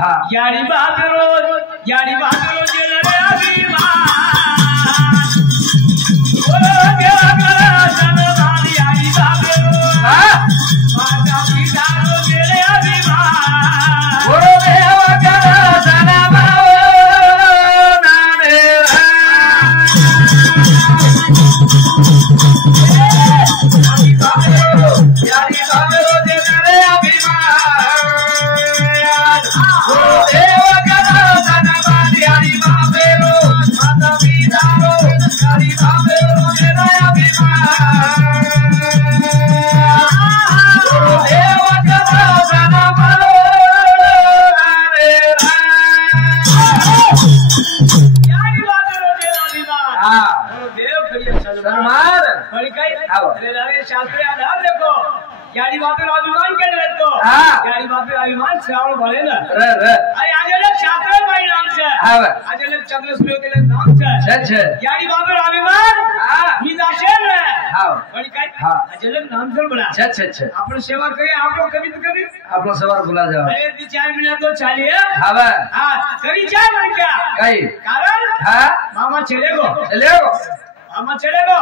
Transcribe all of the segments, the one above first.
यारी बात रोज ये लड़े अभिमान ओ देवा करा सनमान यारी बात रोज माता पिता रोज ये लड़े अभिमान ओ देवा करा सनमान शास्त्री आधार देखो यारी बापे अभिमान के रहतो यारी बापे अभिमान श्रावण भले ना अरे आज लोग शास्त्र भाई नाम से आज लोग चंद्र सूर्य के नाम से यारी बापे अभिमान विनाशेन है बड़ी काय आज लोग नाम से बड़ा अपन सेवा करे आप लोग कभी आप लोग सेवा बुला जाओ अरे 2-4 मिनट तो चाहिए कभी चाय बन क्या कारण मामा चलेगो मामा चलेगो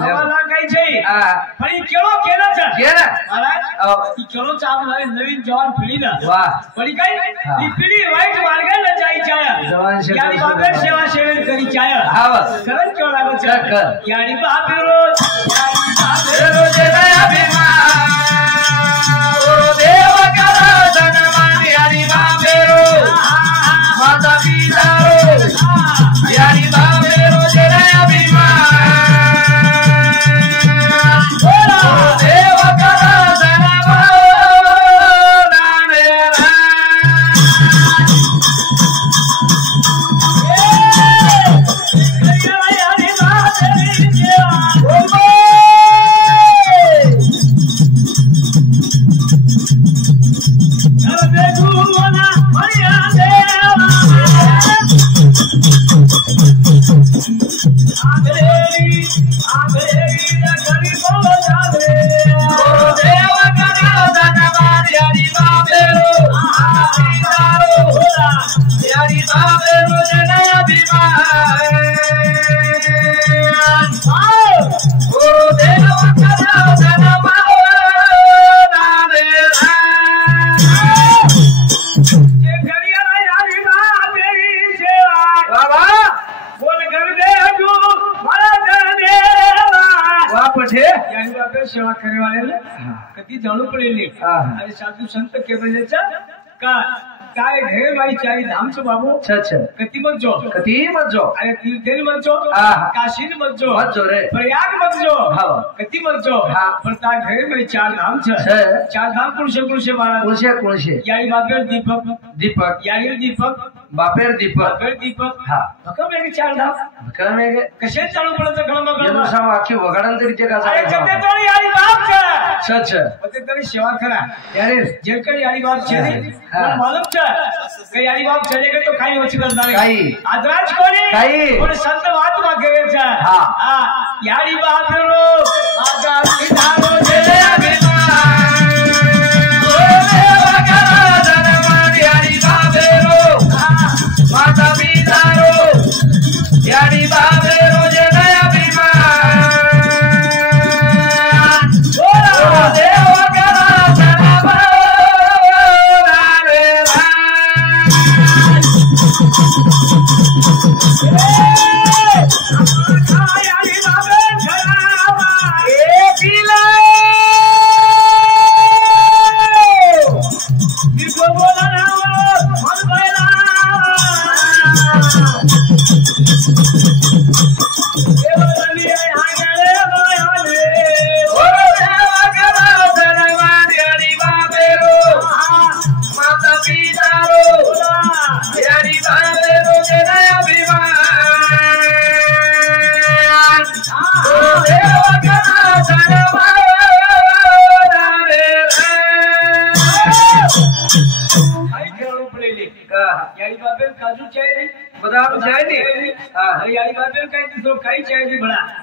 मामा ना कहीं चाहिए पर ये केलो છે महाराज ये केलो चाप हमारे नवीन जवान पीढ़ी ना वाह बड़ी कहीं ये पीढ़ी वाइट मार्ग में जाई चाहे यानी बापे सेवा सेवन करी चाहे करन क्यों लागो चाहे यानी बापे रोज नया अभिमान ओ देव करा सनमान यानी बापे रोज माता पिता रोज यानी बापे रोज नया अभिमान सेवा करने वाले कभी जाणू पड़ेली अरे साधु संत के बजे का काय घेर भाई चारी धाम से बाबू कति मत जो अरे तीर्थेल मत जो काशी मत जो रे प्रयाग मत जो कति मत जो पर ता घेर में 4 धाम छे 4 धाम कौन से महाराज कौन से यारी बापेर दीपक यारी दीपक बापेर दीपक भकम लेके 4 धाम भकम लेके कशे चालू पडत गळम साम आखी वगाडन तरी ते का अरे कते तोरी यारी बाप छे कते तरी सेवा करा यारी जेकर यारी बाप छे पण मालूम छे કે यारी बाप चलेगे तो काही होची करणार काही आदराज कोणी काही पण संत महात्मा कहे छे यारी बाप रो आगा सिधारो चले अभिमान ओ देवा करा जनमान यारी बाप रो माता पिता रो यारी बाप रो जने अभिमान ओ देवा करा जनमान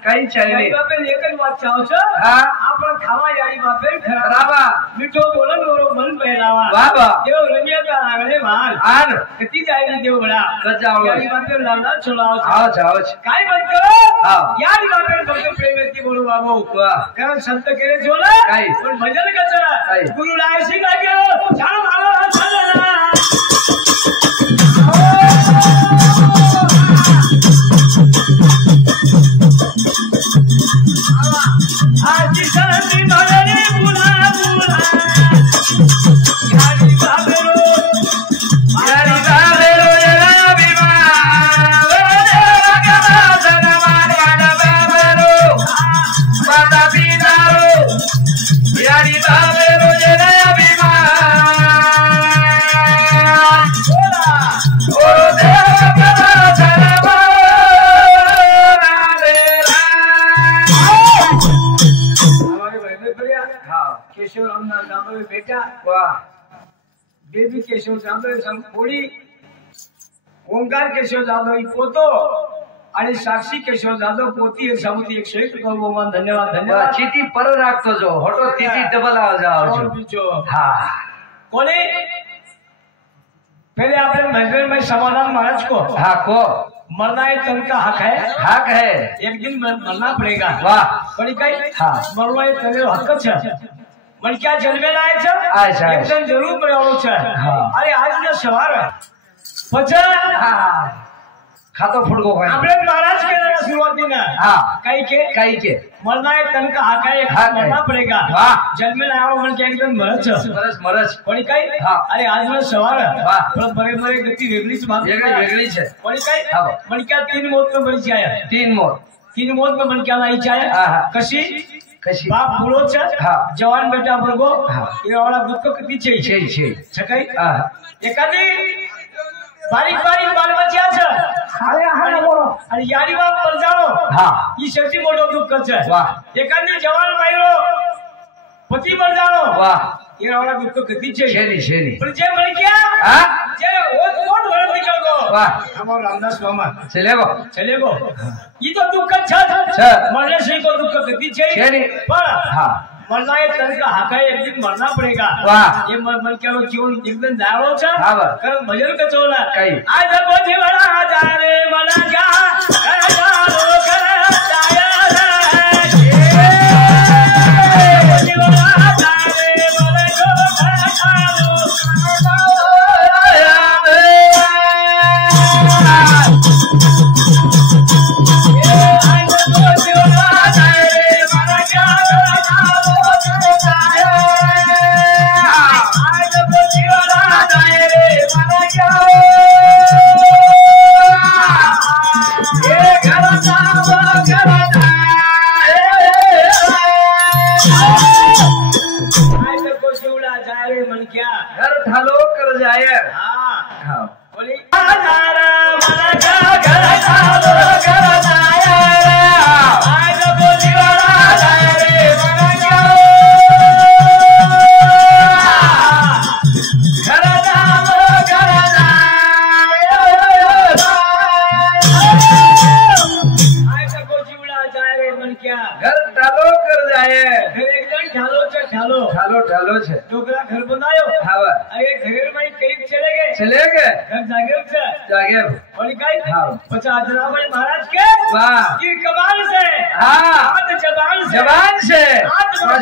कई चाहिए लेकर बात चाहो छो आप खावा यारी बापे खराबा मीठो बोलन और मन बहलावा वाह वाह देव रंगिया का आगले माल आन किती जायली देव बडा कजावळ यारी बापेर लावला चोलाव आवाज काय म्हणतो हा यारी बापेर फक्त प्रेम येते बोलू बाबू कारण संत केले जोला काय पण भजन कसं गुरु लायसी लागेल छान माला झाला आज संती भजने बुला बुला यारी बापेरो जरा बिमा माता पितारो यारी बापेरो जरा बिमा ओ देव कदा सरबा केशव रामनाथ जांभळे बेटा वाह देवी केशव जांभळे संपोडी ओंकार केशव जाधव ही पोतो आणि साक्षी केशव जाधव पोती एक समुती एक शेख बहुमान धन्यवाद धन्यवाद चिठी पर राखतो जो होटो तिथी डबल आवજો हाँ कोने पहले आपने मंदिर में समाधान महाराज को हाँ को मरना है तन का हक है एक दिन मरना पड़ेगा वाह पण काय हाँ मरना है तने हक्क है पण क्या जन्मेला आहे एक जण जरूर મળવાનું છે अरे आज ना सवार પછી खातो फुडको काय આપણે महाराज के सुरुवातीला हाँ काही के मरना है तन का हक है मरना पड़ेगा जन्मेला आવો म्हणजे एकदम मरच मरच पण काय अरे आज ना सवार पण बरे बरे गती वेगळीच वेगळी છે पण काय पण क्या तीन मौत में मरी जाए तीन मौत में मन क्या लाई जाए कशी बाप बुढ़ो છે जवान बेटा वर्गो ये वाला दुख किती છે छकाई एखादी बारीक बारीक बाल बच्चा છે आणि यारी बाप पर जाओ ही शेवटी मोठो दुःख છે एखादी जवान बाईरो पती पर जाओ ये वाला दुःख किती છે पण जे मर गया जे कोण वळ निकल गो हमारा रामदास मामा चलेगो ये तो दुःख છે मरने से को दुःख किती છે पण मरना है तन का हक है एक दिन मरना पड़ेगा ये मन क्या लो जीवन एकदम जाओ छ कर भजन का चोला आज बोझ बड़ा हजारे मना क्या हजारो कर जाया बोझ बड़ा हजारे मना जो हजारो डोकरा घर बनायो अरे घर में करीब चले गए घर जागे और काय 50 जनाब महाराज के की कमाल से जबान से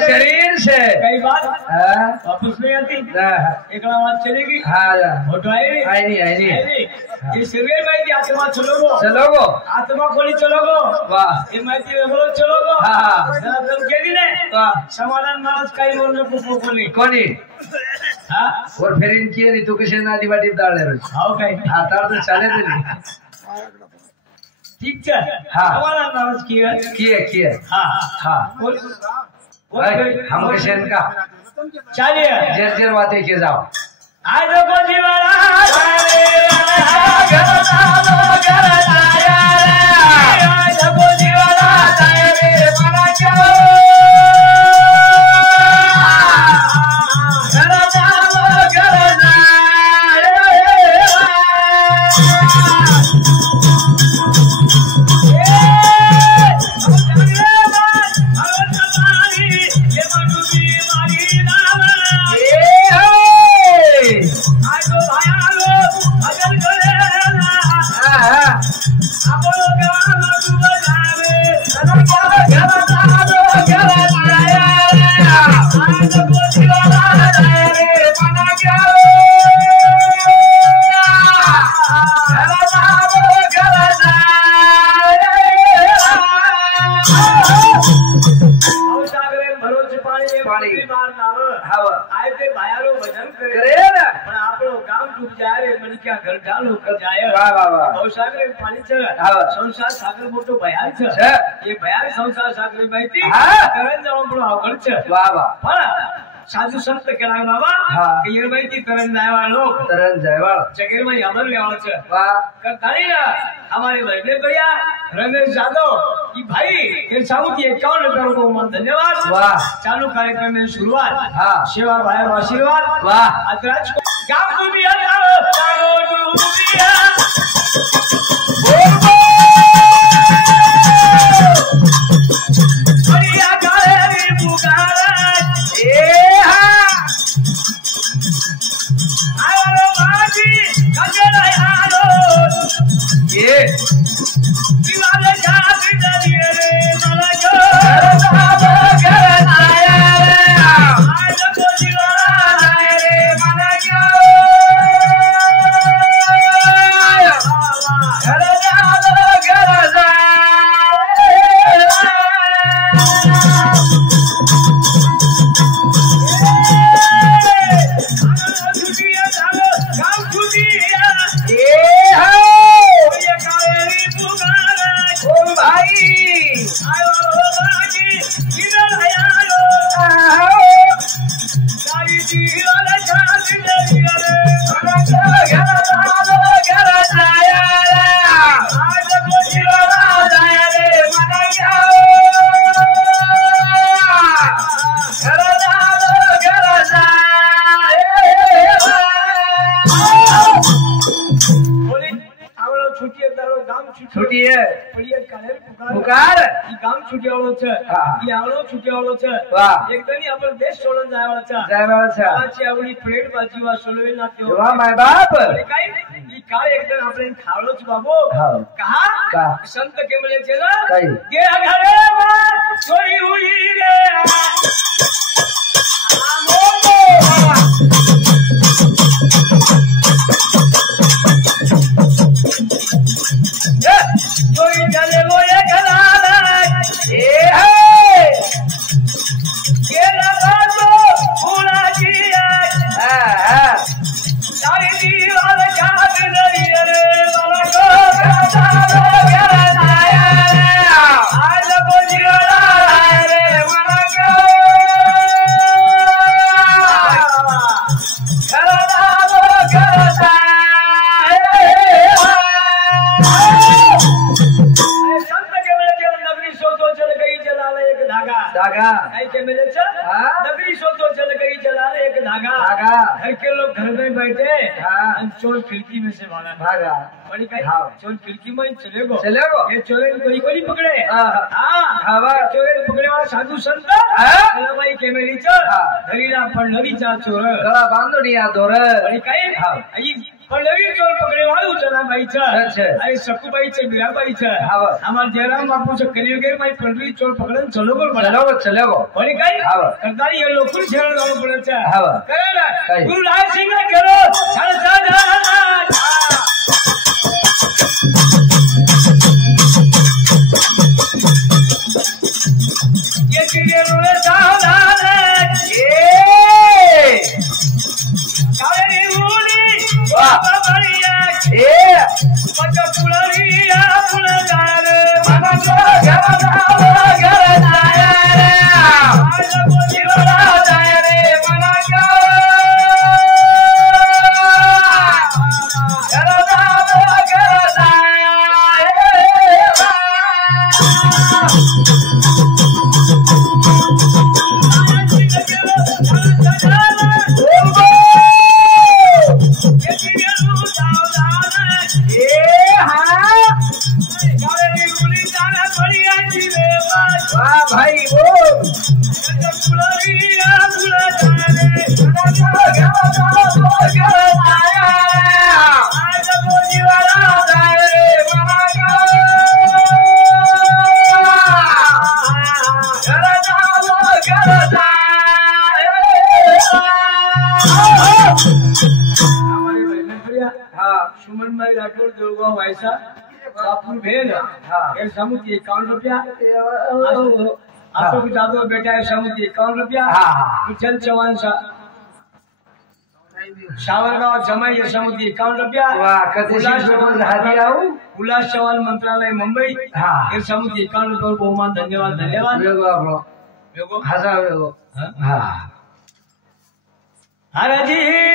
शरीर से कई बात वापस नहीं आती एक बात चलेगी फोटो आई नहीं ये शरीर में की आत्मा चलोगो आत्मा खोली चलोगो ये माहिती चलोगो समाधान महाराज काही बोलने कोणी और फिर इनकी नहीं तो किसी नादी बाटी डाल काय तार तो चाले ठीक है समाधान महाराज किए हम किसी का चलिए जेर बातें किए जाओ आज को जीवाला I डूब जाए रे मन क्या घर ढाल होकर जाए वाह वाह वाह और सागर पानी छ संसार सागर मोटो भयान छ ये भयान संसार सागर माहिती करण जाव बड़ो आवड छ वाह वाह पण साधु संत केला बाबा કે ये माहिती करण जायवा लोग करण जायवा जगेर में अमर लेवा छ वाह करताई ना हमारे भाई भैया रमेश यादव की भाई ये साउथ 51 रुपए को मन धन्यवाद वाह चालू कार्यक्रम में शुरुआत हां सेवा भाई आशीर्वाद वाह अतराज गाम दुनिया जाओ चारो दुनिया बढ़िया गाड़ी पुकारा ए हा आलो बाजी गजरा यारो ये दिवाले जात दरिए रे मलगो आया रे आज को दिवाला रे मलगो घर जा छुट्टी है पुकार गाम छुट्यावलो छ ई आवलो छुट्यावलो छ वाह एकदम आपण देश सोडून जायवाळा छ आची आवडी प्लेट बाजी वा सोलवे ना त्यो वाह माय बाप काय ई काय एकदम आपण खावलो छ बाबू कहा संत के मिले छे ना के घरे में सोई हुई रे कोई चले वो ये घराना ए है ये लगा तो पूरा किया सारी दीवार जाग गई रे बाबा को घराना आज को जीरा रे बाबा को घराना धागा के मिले नगरी सोचो चल गई चला एक धागा घर के लोग घर में बैठे चोर खिड़की में से भागा बड़ी चोर खिड़की में चलेगो ये चोरे कोई कोई पकड़े चोरे पकड़े वाला साधु संत भाई के मेरी हरीरा पंडवी चा चोर गला बांधोड़िया दोर बड़ी कई पंडवी चोर पकड़े वाला चला भाई अरे सकू भाई मीरा भाई हमारे जयराम बापू से कलियुगे भाई पंडवी चोर पकड़न चलोगो बड़ी कई करतारी ये लोग कुछ छेड़ गाँव पड़े करे ना गुरु राज सिंह ने करो ये चिड़िया रोले भाई वो सुमन भाई राठौड़ देवगांव वैसा बापू भेल है समुद्र 51 रुपया अशोक जादव बेटा है समुद्र 51 रुपया कुचल चौहान सा सावरगाव जमाई यशामध्ये 51 रुपया वाह कधी हाती आऊ उल्हास चव्हाण मंत्रालय मुंबई हा यशामध्ये 51 रुपये बहुमान धन्यवाद धन्यवाद वेगो आपलो वेगो हजार वेगो हा हरजी